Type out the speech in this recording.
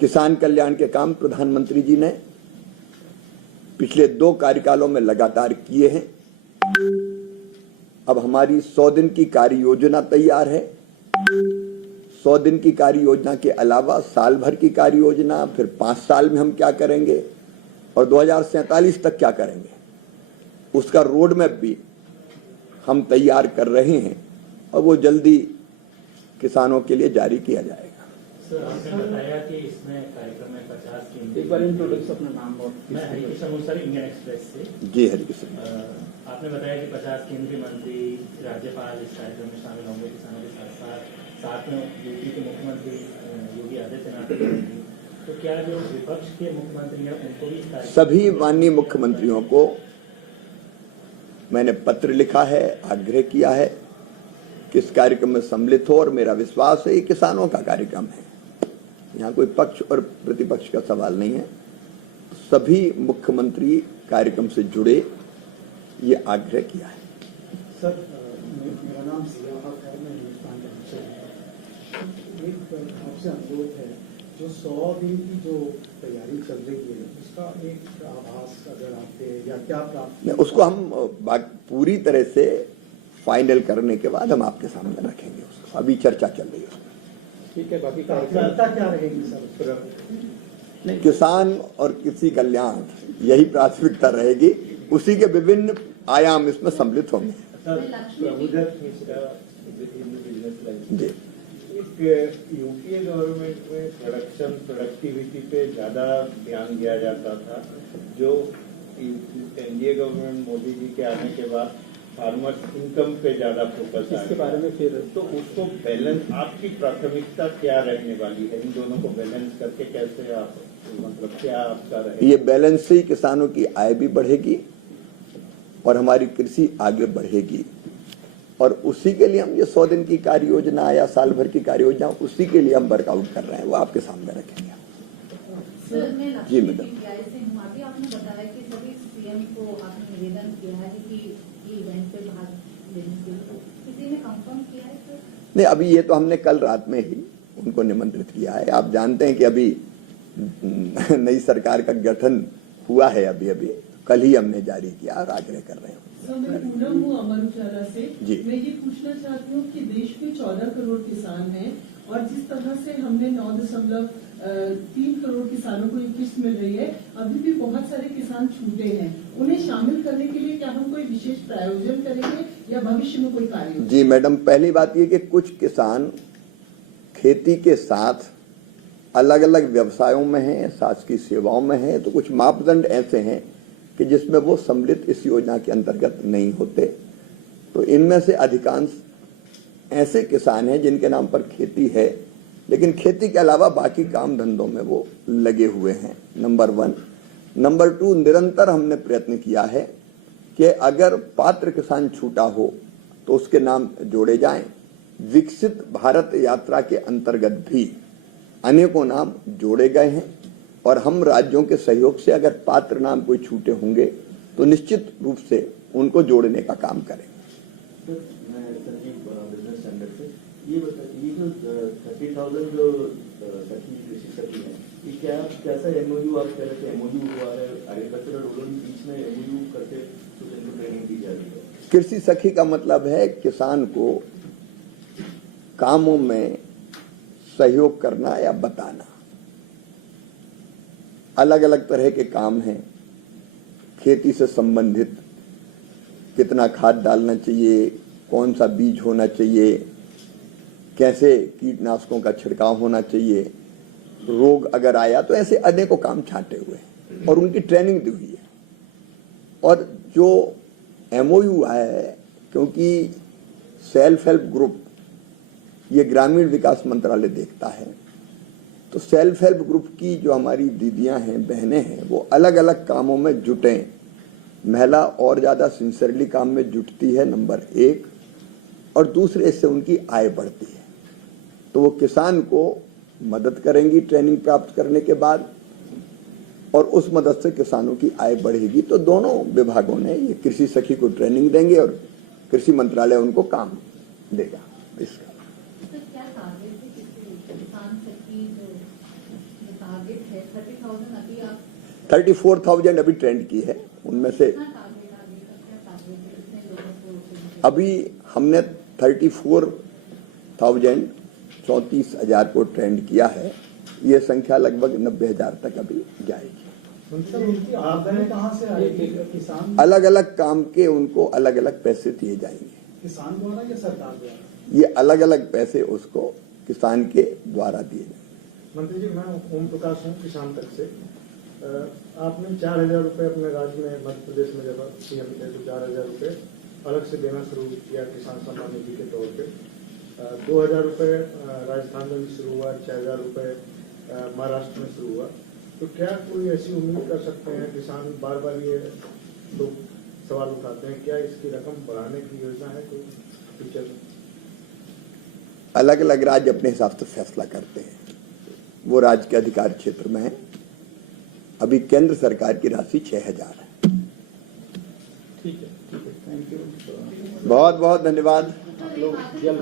किसान कल्याण के काम प्रधानमंत्री जी ने पिछले 2 कार्यकालों में लगातार किए हैं। अब हमारी 100 दिन की कार्य योजना तैयार है। 100 दिन की कार्य योजना के अलावा साल भर की कार्य योजना, फिर 5 साल में हम क्या करेंगे और 2047 तक क्या करेंगे, उसका रोड मैप भी हम तैयार कर रहे हैं और वो जल्दी किसानों के लिए जारी किया जाएगा। सर, आपने बताया कि इसमें कार्यक्रम में 50 केंद्रीय, एक बार इंट्रोडक्शन अपना नाम और मैं हरिकिशन हूं सर, इंडियन एक्सप्रेस से। जी हरिकिशन। आपने बताया कि 50 केंद्रीय मंत्री, राज्यपाल इस कार्यक्रम में शामिल होंगे किसानों के साथ में यूपी के मुख्यमंत्री योगी आदित्यनाथ भी। तो क्या जो विपक्ष के मुख्यमंत्री हैं उनको भी सभी माननीय मुख्यमंत्रियों को मैंने पत्र लिखा है, आग्रह किया है कि इस कार्यक्रम में सम्मिलित हो और मेरा विश्वास है ये किसानों का कार्यक्रम है, यहाँ कोई पक्ष और प्रतिपक्ष का सवाल नहीं है। सभी मुख्यमंत्री कार्यक्रम से जुड़े, ये आग्रह किया है। सर, मेरा नाम सियाहत है, मैं हिंदुस्तान टाइम्स से हूं। एक आपसे अनुरोध है, जो 100 दिन की जो तैयारी चल रही है उसका एक आभास अगर आपके या क्या प्राप्त, उसको हम पूरी तरह से फाइनल करने के बाद हम आपके सामने रखेंगे। उसको अभी चर्चा चल रही है उसमें। ठीक है, बाकी प्राथमिकता क्या रहेगी सर? नहीं, किसान और कृषि कल्याण यही प्राथमिकता रहेगी, उसी के विभिन्न आयाम इसमें सम्मिलित होंगे। जी, यूपीए गवर्नमेंट में प्रोडक्शन प्रोडक्टिविटी पे ज्यादा ध्यान दिया जाता था, जो एनडीए गवर्नमेंट मोदी जी के आने के बाद फार्मर्स इनकम पे ज्यादा फोकस है। इसके बारे में फिर तो उसको बैलेंस, आपकी प्राथमिकता क्या रहने वाली है? इन दोनों को बैलेंस करके कैसे आप, मतलब क्या आपका रहेगा? ये बैलेंस से ही किसानों की आय भी बढ़ेगी और हमारी कृषि आगे बढ़ेगी, और उसी के लिए हम ये 100 दिन की कार्य योजना या साल भर की कार्य योजना, उसी के लिए हम वर्कआउट कर रहे हैं, वो आपके सामने रखेंगे। जी मैडम। आपने बताया कि सभी सीएम को आपने निवेदन किया है कि इवेंट पे भाग लेने के लिए, किसी ने कंफर्म किया है सर? नहीं, अभी ये तो हमने कल रात में ही उनको निमंत्रित किया है। आप जानते हैं कि अभी नई सरकार का गठन हुआ है, अभी कल ही हमने जारी किया और आग्रह कर रहे हैं। मैं पूनम हूँ अमर उजाला से। जी, मैं ये पूछना चाहती हूँ कि देश में 14 करोड़ किसान हैं और जिस तरह से हमने 9.3 करोड़ किसानों को ये किस्त मिल रही है, अभी भी बहुत सारे किसान छूटे हैं। उन्हें शामिल करने के लिए क्या हम कोई विशेष प्रायोजन करेंगे या भविष्य में कोई कार्य? जी मैडम, पहली बात ये कि कुछ किसान खेती के साथ अलग अलग व्यवसायों में हैं, शासकीय सेवाओं में हैं, तो कुछ मापदंड ऐसे हैं कि जिसमें वो सम्मिलित इस योजना के अंतर्गत नहीं होते। तो इनमें से अधिकांश ऐसे किसान हैं जिनके नाम पर खेती है, लेकिन खेती के अलावा बाकी काम धंधों में वो लगे हुए हैं, नंबर 1। नंबर 2, निरंतर हमने प्रयत्न किया है कि अगर पात्र किसान छूटा हो तो उसके नाम जोड़े जाएं। विकसित भारत यात्रा के अंतर्गत भी अनेकों नाम जोड़े गए हैं और हम राज्यों के सहयोग से अगर पात्र नाम कोई छूटे होंगे तो निश्चित रूप से उनको जोड़ने का काम करेंगे। ये जो 30,000 जो कृषि सखी है, ये कैसा एमओयू आप कह रहे थे? एमओयू हुआ है एग्रीकल्चरल रूरल बीच में, एमओयू करके कुछ इनको ट्रेनिंग दी जा रही है। कृषि सखी का मतलब है किसान को कामों में सहयोग करना या बताना। अलग अलग तरह के काम हैं, खेती से संबंधित, कितना खाद डालना चाहिए, कौन सा बीज होना चाहिए, कैसे कीटनाशकों का छिड़काव होना चाहिए, रोग अगर आया तो ऐसे अनेकों काम छांटे हुए हैं और उनकी ट्रेनिंग दी हुई है। और जो एमओयू है, क्योंकि सेल्फ हेल्प ग्रुप ये ग्रामीण विकास मंत्रालय देखता है, तो सेल्फ हेल्प ग्रुप की जो हमारी दीदियां हैं, बहनें हैं, वो अलग अलग कामों में जुटें। महिला और ज्यादा सिंसियरली काम में जुटती है, नंबर 1, और दूसरे से उनकी आय बढ़ती है। तो वो किसान को मदद करेंगी ट्रेनिंग प्राप्त करने के बाद, और उस मदद से किसानों की आय बढ़ेगी। तो दोनों विभागों ने ये कृषि सखी को ट्रेनिंग देंगे और कृषि मंत्रालय उनको काम देगा। इसका क्या टारगेट है 30,000 अभी आप 34,000 अभी ट्रेंड की है, उनमें से कितना टारगेट आगे का क्या टारगेट है कितने लोगों को अभी हमने 34,34,000 को ट्रेंड किया है। ये संख्या लगभग 90,000 तक अभी जाएगी। सर, उनकी आमदनी कहाँ से आएगी? किसान अलग अलग काम के उनको अलग अलग पैसे दिए जाएंगे। किसान द्वारा या सरकार द्वारा? ये अलग अलग पैसे उसको किसान के द्वारा दिए जाएंगे। मंत्री जी, मैं ओम प्रकाश हूँ किसान तक से। आपने 4,000 रुपये अपने राज्य में मध्य प्रदेश में जब सीएम थे तो 4,000 रुपये अलग से देना शुरू किया किसान सम्मान निधि के तौर पे। 2,000 रुपये राजस्थान में भी शुरू हुआ, 6,000 रुपये महाराष्ट्र में शुरू हुआ। तो क्या कोई ऐसी उम्मीद कर सकते हैं, किसान बार बार ये लोग सवाल उठाते हैं, क्या इसकी रकम बढ़ाने की योजना है कोई फ्यूचर में? अलग अलग राज्य अपने हिसाब से फैसला करते हैं, वो राज्य के अधिकार क्षेत्र में है। अभी केंद्र सरकार की राशि 6,000 है। ठीक है, थैंक यू। बहुत बहुत धन्यवाद। आप लोग जल्द